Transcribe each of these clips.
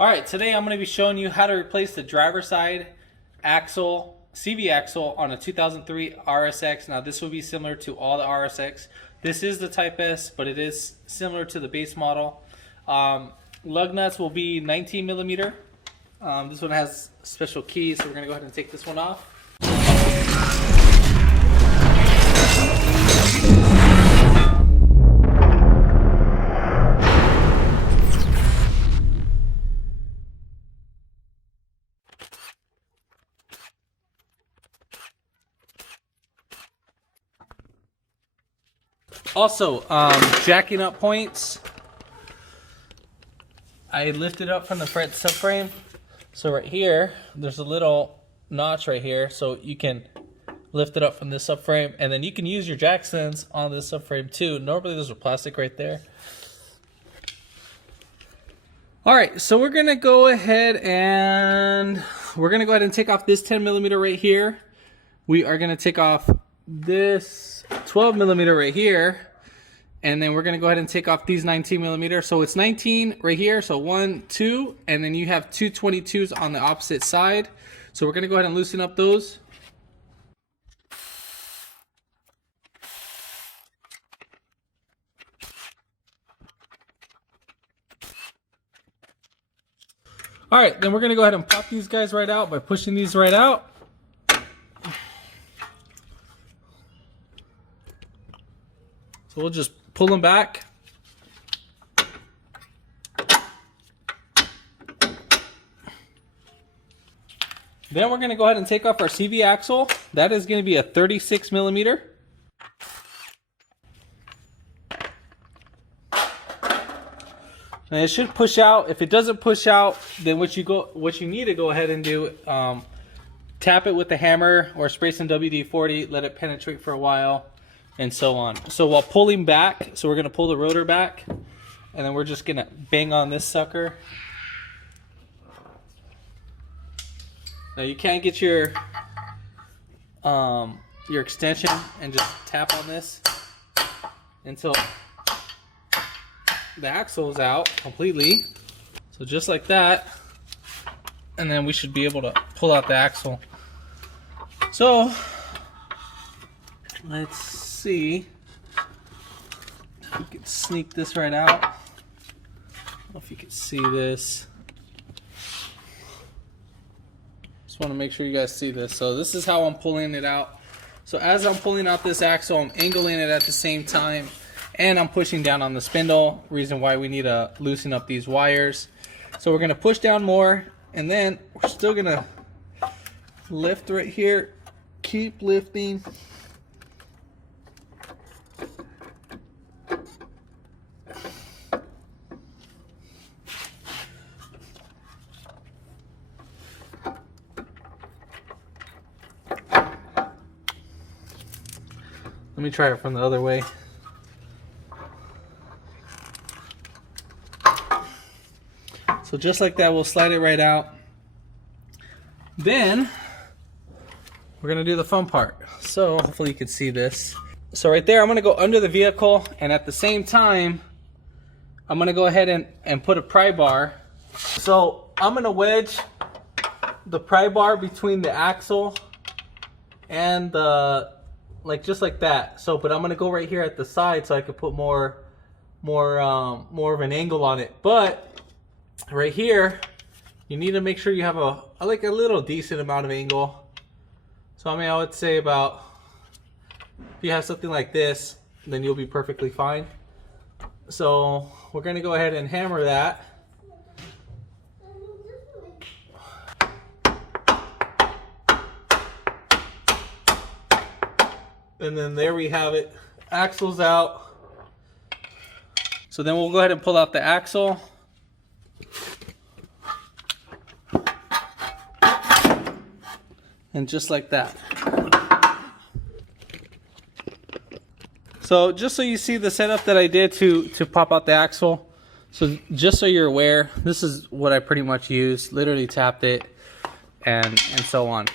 Alright, today I'm going to be showing you how to replace the driver side axle, CV axle on a 2003 RSX. Now this will be similar to all the RSX. This is the Type S, but it is similar to the base model. Lug nuts will be 19 millimeter. This one has special keys, so we're going to go ahead and take this one off. Also, jacking up points. I lifted up from the front subframe. So right here, there's a little notch right here. So you can lift it up from this subframe. And then you can use your jack stands on this subframe too. Normally those are plastic right there. Alright, so we're going to go ahead and take off this 10 millimeter right here. We are going to take off this 12 millimeter right here. And then we're going to go ahead and take off these 19 millimeter. So it's 19 right here. So 1, 2, and then you have two 22s on the opposite side. So we're going to go ahead and loosen up those. All right, then we're going to go ahead and pop these guys right out by pushing these right out. So we'll just pull them back. Then we're going to go ahead and take off our CV axle. That is going to be a 36 millimeter. And it should push out. If it doesn't push out, then what you need to go ahead and do, tap it with the hammer or spray some WD-40, let it penetrate for a while, and so on. So while pulling back, so we're going to pull the rotor back, and then we're just going to bang on this sucker. Now you can't get your extension and just tap on this until the axle is out completely. So just like that, and then we should be able to pull out the axle. So let's see if we can sneak this right out. I don't know if you can see this. Just want to make sure you guys see this. So this is how I'm pulling it out. So as I'm pulling out this axle, I'm angling it at the same time, and I'm pushing down on the spindle. Reason why we need to loosen up these wires. So we're going to push down more, and then we're still going to lift right here. Keep lifting. Let me try it from the other way. So just like that, we'll slide it right out. Then we're gonna do the fun part. So hopefully you can see this. So right there, I'm gonna go under the vehicle, and at the same time, I'm gonna go ahead and put a pry bar. So I'm gonna wedge the pry bar between the axle and the, like just like that. So, but I'm gonna go right here at the side so I can put more of an angle on it. But right here, you need to make sure you have a little decent amount of angle. So I mean, I would say about, if you have something like this, then you'll be perfectly fine. So we're gonna go ahead and hammer that. And then there we have it. Axle's out. So then we'll go ahead and pull out the axle. And just like that. So just so you see the setup that I did to pop out the axle. So just so you're aware, this is what I pretty much used. Literally tapped it and so on.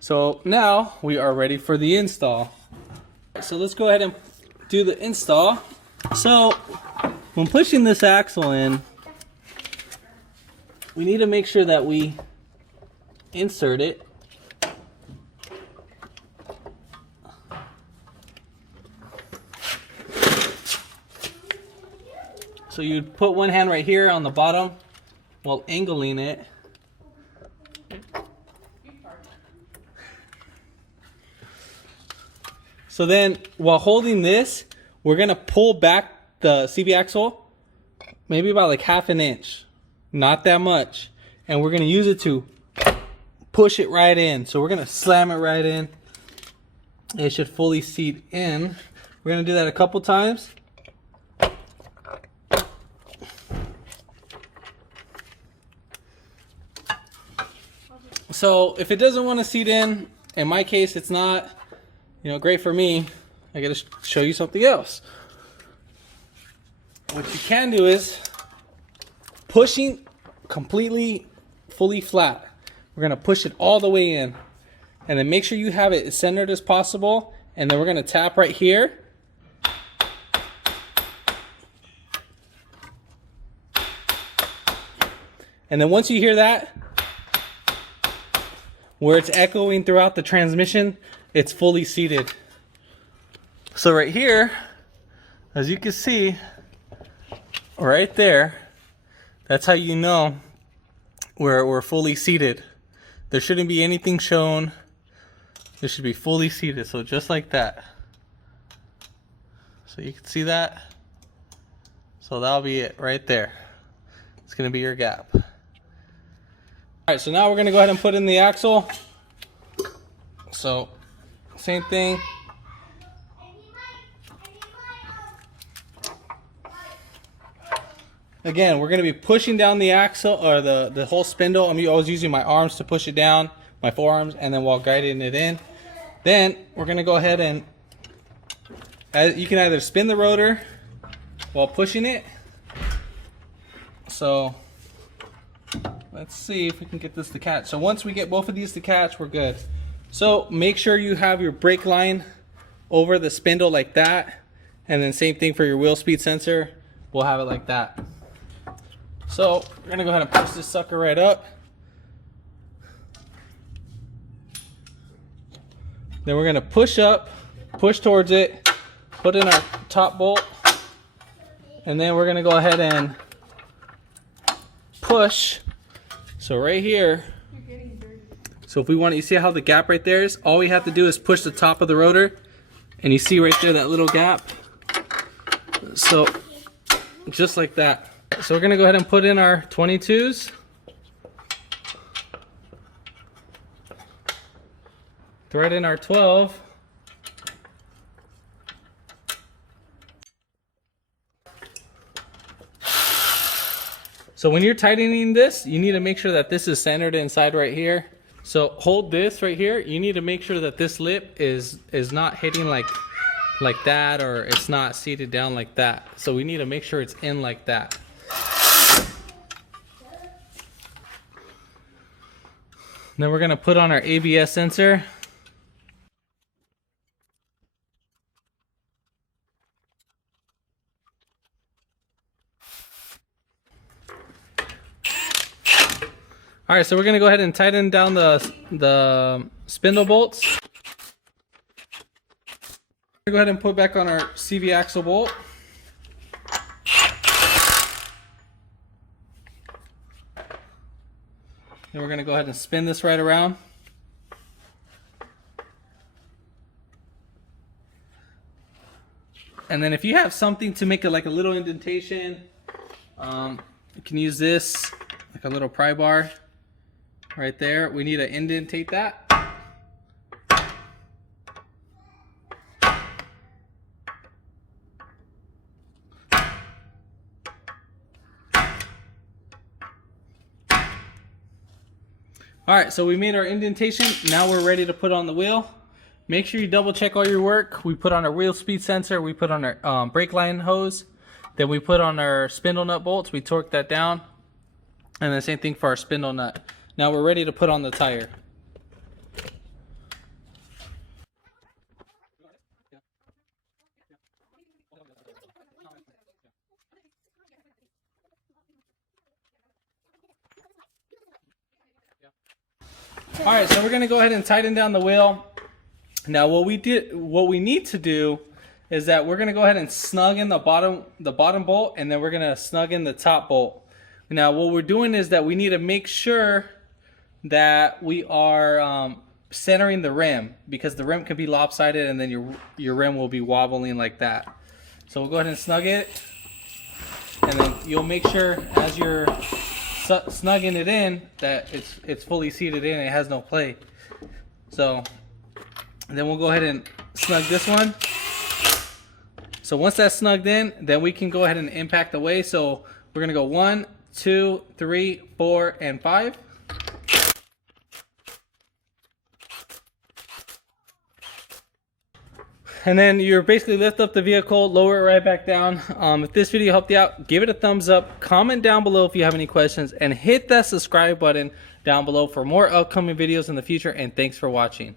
So now we are ready for the install. So let's go ahead and do the install. So when pushing this axle in, we need to make sure that we insert it. So you'd put one hand right here on the bottom while angling it. So then while holding this, we're gonna pull back the CV axle maybe about like 1/2 inch, not that much. And we're gonna use it to push it right in. So we're gonna slam it right in. It should fully seat in. We're gonna do that a couple times. So if it doesn't want to seat in my case, it's not, you know, great for me. I gotta show you something else. What you can do is pushing completely, fully flat. We're gonna push it all the way in, and then make sure you have it as centered as possible. And then we're gonna tap right here. And then once you hear that, where it's echoing throughout the transmission, it's fully seated. So right here, as you can see, right there, that's how you know we're fully seated. There shouldn't be anything shown. This should be fully seated, so just like that. So you can see that. So that'll be it right there. It's gonna be your gap. Alright, so now we're gonna go ahead and put in the axle. So, same thing. Again, we're gonna be pushing down the axle, or the whole spindle. I was using my arms to push it down, my forearms, and then while guiding it in. Then, we're gonna go ahead and, you can either spin the rotor while pushing it. So, let's see if we can get this to catch. So once we get both of these to catch, we're good. So make sure you have your brake line over the spindle like that. And then same thing for your wheel speed sensor. We'll have it like that. So we're gonna go ahead and push this sucker right up. Then we're gonna push up, push towards it, put in our top bolt. And then we're gonna go ahead and push. So right here, so if we want, you see how the gap right there is? All we have to do is push the top of the rotor, and you see right there that little gap. So just like that. So we're gonna go ahead and put in our 22s. Thread in our 12. So when you're tightening this, you need to make sure that this is centered inside right here. So hold this right here. You need to make sure that this lip is not hitting like that, or it's not seated down like that. So we need to make sure it's in like that. Then we're gonna put on our ABS sensor. All right, so we're gonna go ahead and tighten down the spindle bolts. Go ahead and put back on our CV axle bolt. Then we're gonna go ahead and spin this right around. And then if you have something to make it like a little indentation, you can use this, like a little pry bar. Right there, we need to indentate that. All right, so we made our indentation. Now we're ready to put on the wheel. Make sure you double check all your work. We put on our wheel speed sensor, we put on our brake line hose, then we put on our spindle nut bolts, we torque that down, and the same thing for our spindle nut. Now we're ready to put on the tire. All right, so we're gonna go ahead and tighten down the wheel. Now what we need to do is that we're gonna go ahead and snug in the bottom bolt, and then we're gonna snug in the top bolt. Now what we're doing is that we need to make sure that we are centering the rim, because the rim can be lopsided and then your rim will be wobbling like that. So we'll go ahead and snug it, and then you'll make sure as you're snugging it in that it's fully seated in, it has no play. So then we'll go ahead and snug this one. So once that's snugged in, then we can go ahead and impact the way. So we're gonna go 1, 2, 3, 4, and 5. And then you're basically lift up the vehicle, lower it right back down. If this video helped you out, give it a thumbs up, comment down below if you have any questions, and hit that subscribe button down below for more upcoming videos in the future. And thanks for watching.